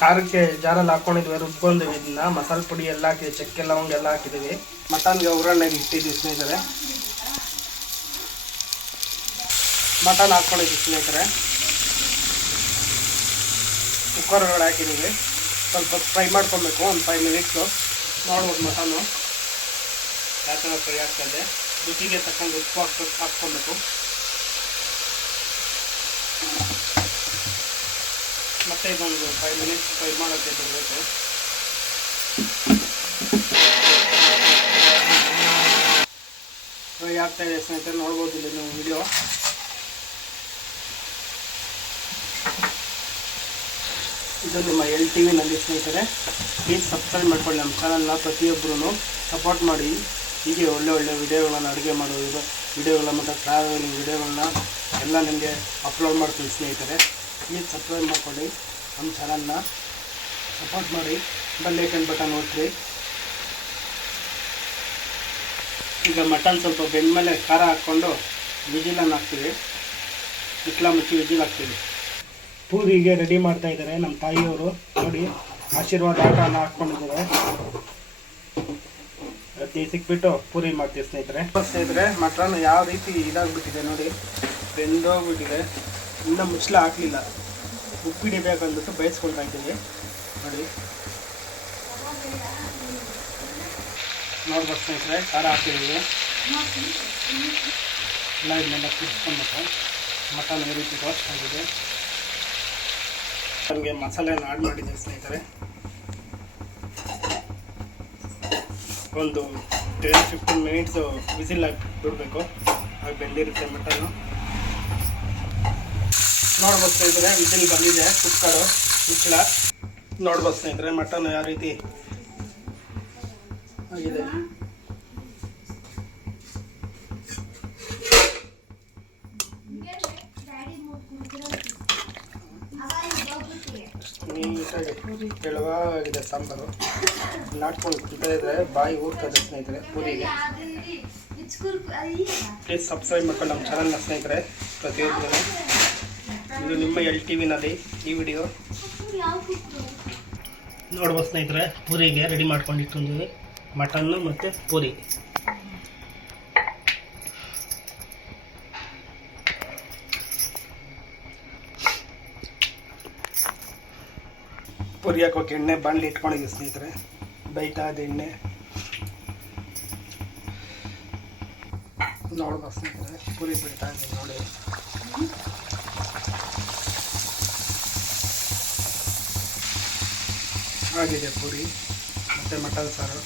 ಖಾರಕ್ಕೆ ಜಾರಲ್ಲಿ ಹಾಕೊಂಡಿದ್ವಿ, ರುಬ್ಕೊಂಡಿದ್ವಿ. ಇದನ್ನ ಮಸಾಲೆ ಪುಡಿ ಎಲ್ಲ ಹಾಕಿದ್ವಿ, ಚಕ್ಕೆ ಲವಂಗ ಎಲ್ಲ ಹಾಕಿದ್ದೀವಿ. ಮಟನ್ಗೆ ಒಗ್ಗರಣೆಗೆ ಇಟ್ಟಿದ್ವಿ ಸ್ನೇಹಿತರೆ. ಮಟನ್ ಹಾಕ್ಕೊಂಡಿದ್ವಿ ಸ್ನೇಹಿತರೆ. ಕುಕ್ಕರ್ ಒಳಗಡೆ ಹಾಕಿದ್ದೀವಿ. ಸ್ವಲ್ಪ ಫ್ರೈ ಮಾಡ್ಕೊಬೇಕು, ಒಂದು 5 ಮಿನಿಟ್ಸು. ನೋಡ್ಬೋದು ಮಟನ್ನು ಯಾವ ಥರ ಫ್ರೈ ಆಗ್ತದೆ. ರುಚಿಗೆ ತಕ್ಕಂಗೆ ಉಪ್ಪು ಹಾಕ್ಕೊಬೇಕು. ಮತ್ತೆ ಇದೊಂದು 5 ಮಿನಿಟ್ಸ್ ಫ್ರೈ ಮಾಡೋಕ್ಕೆ ಬಿಡಬೇಕು. ಫ್ರೈ ಆಗ್ತಾಯಿದೆ ಸ್ನೇಹಿತರೆ, ನೋಡ್ಬೋದು ಇಲ್ಲಿ ನೀವು ವಿಡಿಯೋ. ಇದು ನಿಮ್ಮ LTVನಲ್ಲಿ ಸ್ನೇಹಿತರೆ. ಪ್ಲೀಸ್ ಸಬ್ಸ್ಕ್ರೈಬ್ ಮಾಡ್ಕೊಳ್ಳಿ ನಮ್ಮ ಚಾನಲ್ನ. ಪ್ರತಿಯೊಬ್ಬರೂ ಸಪೋರ್ಟ್ ಮಾಡಿ. ಹೀಗೆ ಒಳ್ಳೆ ವಿಡಿಯೋಗಳನ್ನ, ಅಡುಗೆ ಮಾಡೋದು ವಿಡಿಯೋಗಳನ್ನ ಮತ್ತು ಟ್ರಾವೆಲಿಂಗ್ ವಿಡಿಯೋಗಳನ್ನ ಎಲ್ಲ ನಿಮಗೆ ಅಪ್ಲೋಡ್ ಮಾಡ್ತೀನಿ ಸ್ನೇಹಿತರೆ. ಪ್ಲೀಸ್ ಸಬ್ಸ್ಕ್ರೈಬ್ ಮಾಡ್ಕೊಳ್ಳಿ ನಮ್ಮ ಚಾನಲ್ನ, ಸಪೋರ್ಟ್ ಮಾಡಿ. ಬೆಲ್ ಐಕನ್ ಬಟನ್ ಒತ್ತಿರಿ. ಈಗ ಮಟನ್ ಸ್ವಲ್ಪ ಬೆಂದಮೇಲೆ ಖಾರ ಹಾಕ್ಕೊಂಡು ವಿಜಿಲನ್ನು ಹಾಕ್ತೀವಿ. ಮುಚ್ಚಿ ವಿಜಿಲ್ ಹಾಕ್ತೀವಿ. ಪೂರಿಗೆ ರೆಡಿ ಮಾಡ್ತಾ ಇದ್ದಾರೆ ನಮ್ಮ ತಾಯಿಯವರು. ನೋಡಿ, ಆಶೀರ್ವಾದ ಆಟನ ಹಾಕ್ಕೊಂಡಿದ್ದಾರೆ. ಸಿಕ್ಬಿಟ್ಟು ಪೂರಿ ಮಾಡ್ತೀವಿ ಸ್ನೇಹಿತರೆ. ಮಟನ್ ಯಾವ ರೀತಿ ಇದಾಗ್ಬಿಟ್ಟಿದೆ ನೋಡಿ, ಬೆಂದೋಗ್ಬಿಟ್ಟಿದೆ. ಇನ್ನೂ ಮುಚ್ಚಲ ಹಾಕಲಿಲ್ಲ. ಉಪ್ಪಿಡಿಬೇಕಂದ್ಬಿಟ್ಟು ಬೇಯಿಸ್ಕೊಳ್ತಾ ಇದ್ದೀವಿ. ನೋಡಿ, ನೋಡ್ಬೋದು ಸ್ನೇಹಿತರೆ, ಖಾರ ಹಾಕಿದ್ದೀವಿ. ಎಲ್ಲ ಇದನ್ನೆಲ್ಲ ಕುದಿಸ್ಕೊಬೇಕು. ಮಟನ್ ಈ ರೀತಿ ರೋಸ್ಟ್ ಆಗಿದೆ. ನಮಗೆ ಮಸಾಲೆಯನ್ನು ಆಡ್ ಮಾಡಿದ್ದೀವಿ ಸ್ನೇಹಿತರೆ. ಒಂದು 10-15 ಮಿನಿಟ್ಸು ವಿಸಿಲ್ ಹಾಕಿ ಬಿಡಬೇಕು. ಆಗ ಬೆಂದಿರುತ್ತೆ ಮಟನ್ನು. ನೋಡ್ಬೋದು ಸ್ನೇಹಿತರೆ, ವಿಸಿಲ್ ಬಂದಿದೆ. ಕುಕ್ಕರು ಮುಚ್ಚಳ ನೋಡ್ಬೋದು ಸ್ನೇಹಿತರೆ, ಮಟನ್ ಯಾವ ರೀತಿ ಆಗಿದೆ. ನೀಟಾಗಿ ತೆಳುವಾಗಿದೆ ಸಾಂಬಾರು. ನಾಟ್ಕೊಂಡು ತಿಂತಾ ಇದ್ರೆ ಬಾಯಿ ಊರ್ತದೆ ಸ್ನೇಹಿತರೆ ಪೂರಿಗೆ. ಪ್ಲೀಸ್ ಸಬ್ಸ್ಕ್ರೈಬ್ ಮಾಡ್ಕೊಂಡು ನಮ್ಮ ಚಾನಲ್ನ ಸ್ನೇಹಿತರೆ ಪ್ರತಿಯೊಬ್ಬರು. ಇದು ನಿಮ್ಮ LTVನಲ್ಲಿ ಈ ವಿಡಿಯೋ. ನೋಡ್ಬೋದು ಸ್ನೇಹಿತರೆ, ಪೂರಿಗೆ ರೆಡಿ ಮಾಡ್ಕೊಂಡಿಟ್ಟಿದ್ದೀವಿ ಮಟನ್ನು ಮತ್ತು ಪೂರಿ. ಪೂರಿ ಹಾಕೋಕೆ ಎಣ್ಣೆ ಬಾಣಲಿ ಇಟ್ಕೊಂಡಿದ್ದೀವಿ ಸ್ನೇಹಿತರೆ. ಬೈಟಾದ ಎಣ್ಣೆ ನೋಡ್ಬೋದು ಸ್ನೇಹಿತರೆ. ಪೂರಿ ಬಿಡ್ತಾ ಇದ್ದೀನಿ ನೋಡಿ. ಆಗಿದೆ ಪೂರಿ ಮತ್ತು ಮಟನ್ ಸಾರು.